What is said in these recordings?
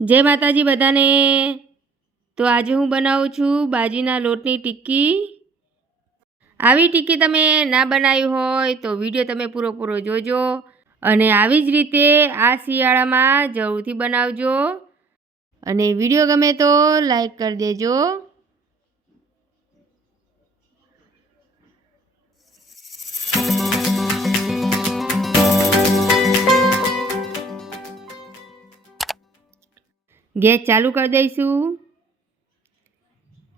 જય માતાજી બધાને તો આજે હું બનાવું છું બાજીના લોટની ટિક્કી. આવી ટિક્કી તમે ના બનાવી હોય તો વીડિયો તમે પૂરો જોજો અને આવી જ રીતે આ શિયાળામાં જરૂરથી બનાવજો. અને વીડિયો ગમે તો લાઈક કરી દેજો. ગેસ ચાલુ કરી દઈશું.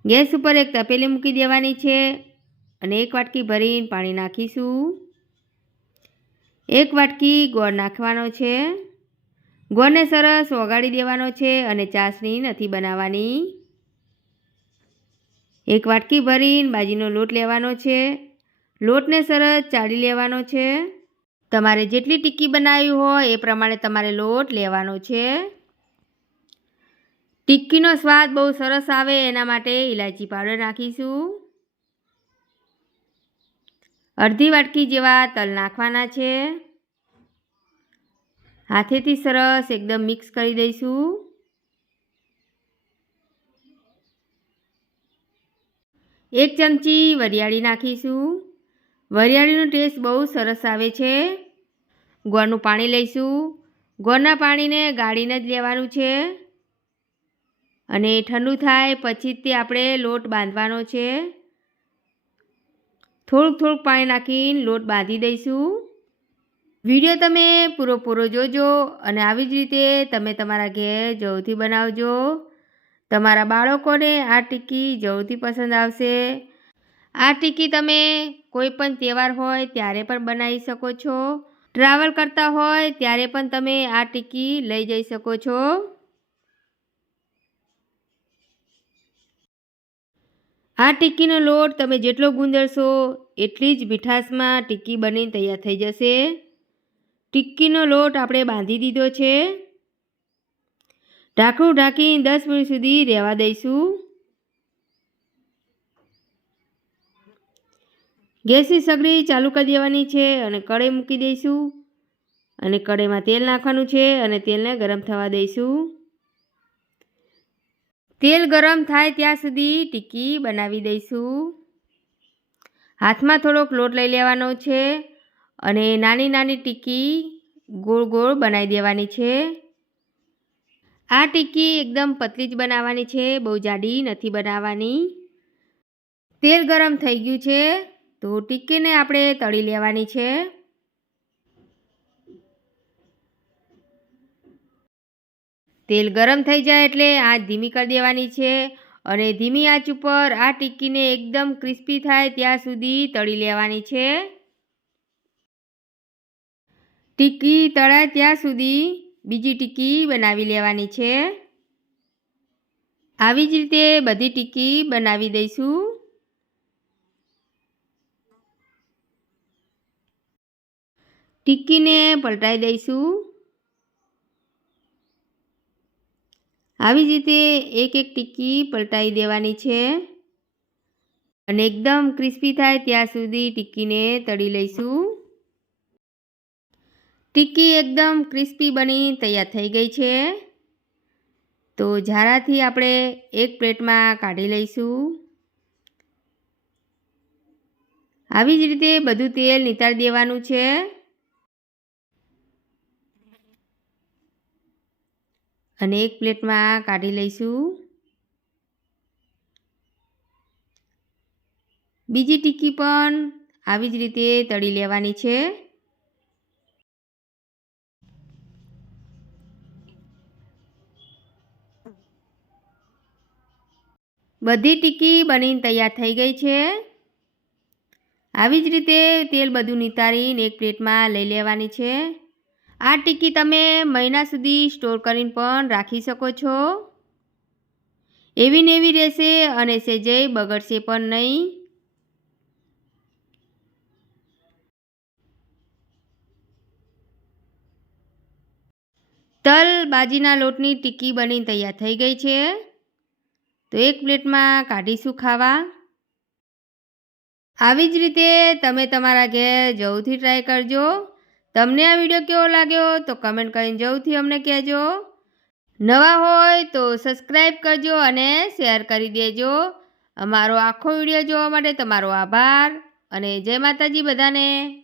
ગેસ ઉપર એક તપેલી મૂકી દેવાની છે અને એક વાટકી ભરીને પાણી નાખીશું. એક વાટકી ગોળ નાખવાનો છે. ગોળને સરસ ઓગાળી દેવાનો છે અને ચાસણી નથી બનાવવાની. એક વાટકી ભરીને બાજીનો લોટ લેવાનો છે. લોટને સરસ ચાળી લેવાનો છે. તમારે જેટલી ટિક્કી બનાવી હોય એ પ્રમાણે તમારે લોટ લેવાનો છે. ટિક્કીનો સ્વાદ બહુ સરસ આવે, એના માટે ઇલાયચી પાવડર નાખીશું. અડધી વાટકી જેવા તલ નાખવાના છે. હાથેથી સરસ એકદમ મિક્સ કરી દઈશું. એક ચમચી વરિયાળી નાખીશું. વરિયાળીનો ટેસ્ટ બહુ સરસ આવે છે. ગોળનું પાણી લઈશું. ગોળના પાણીને ગાળીને જ લેવાનું છે. અને ઠંડુ થાય પછી તે આપણે લોટ બાંધવાનો છે. થોડુંક થોડુંક પાણી નાખીને લોટ બાંધી દઈશું. વીડિયો તમે પૂરો જોજો અને આવી જ રીતે તમે તમારા ઘેર જવથી બનાવજો. તમારા બાળકોને આ ટીકી જરૂરથી પસંદ આવશે. આ ટીકી તમે કોઈ પણ તહેવાર હોય ત્યારે પણ બનાવી શકો છો. ટ્રાવેલ કરતા હોય ત્યારે પણ તમે આ ટીકી લઈ જઈ શકો છો. આ ટીક્કીનો લોટ તમે જેટલો ગુંદરશો એટલી જ મીઠાશમાં ટીક્કી બનીને તૈયાર થઈ જશે. ટીક્કીનો લોટ આપણે બાંધી દીધો છે. ઢાંકણું ઢાંકી દસ મિનિટ સુધી રહેવા દઈશું. ગેસની સગડી ચાલુ કરી દેવાની છે અને કઢાઈ મૂકી દઈશું. અને કઢાઈમાં તેલ નાખવાનું છે અને તેલને ગરમ થવા દઈશું. તેલ ગરમ થાય ત્યાં સુધી ટિક્કી બનાવી દઈશું. હાથમાં થોડોક લોટ લઈ લેવાનો છે અને નાની નાની ટિક્કી ગોળ ગોળ બનાવી દેવાની છે. આ ટિક્કી એકદમ પતલી જ બનાવવાની છે, બહુ જાડી નથી બનાવવાની. તેલ ગરમ થઈ ગયું છે, તો ટિક્કીને આપણે તળી લેવાની છે. તેલ ગરમ થઈ જાય એટલે આંચ ધીમી કરી દેવાની છે અને ધીમી આંચ ઉપર આ ટિક્કીને એકદમ ક્રિસ્પી થાય ત્યાં સુધી તળી લેવાની છે. ટિક્કી તળાય ત્યાં સુધી બીજી ટિક્કી બનાવી લેવાની છે. આવી જ રીતે બધી ટિક્કી બનાવી દઈશું. ટિક્કીને પલટાઈ દઈશું. આવી જ રીતે એક એક ટિક્કી પલટાવી દેવાની છે. અને એકદમ ક્રિસ્પી થાય ત્યાં સુધી ટિક્કીને તળી લઈશું. ટિક્કી એકદમ ક્રિસ્પી બની તૈયાર થઈ ગઈ છે. તો ઝારાથી આપણે એક પ્લેટમાં કાઢી લઈશું. આવી જ રીતે બધું તેલ નિતાળી દેવાનું છે. અને એક પ્લેટમાં કાઢી લઈશું. બીજી ટીકી પણ આવી જ રીતે તળી લેવાની છે. બધી ટીકી બનીને તૈયાર થઈ ગઈ છે. આવી જ રીતે તેલ બધું નિતારીને એક પ્લેટમાં લઈ લેવાની છે. આ ટીકી તમે મહિના સુધી સ્ટોર કરીને પણ રાખી શકો છો. એવી ને એવી રહેશે અને સેજય બગડશે પણ નહીં. તલ બાજીના લોટની ટીકી બની તૈયાર થઈ ગઈ છે. તો એક પ્લેટમાં કાઢીશું ખાવા. આવી જ રીતે તમે તમારા ઘેર જવથી ટ્રાય કરજો. તમને આ વીડિયો કેવો લાગ્યો તો કમેન્ટ કરીને જવથી અમને કહેજો. નવા હોય તો સબસ્ક્રાઈબ કરજો અને શેર કરી દેજો. અમારો આખો વીડિયો જોવા માટે તમારો આભાર અને જય માતાજી બધાને.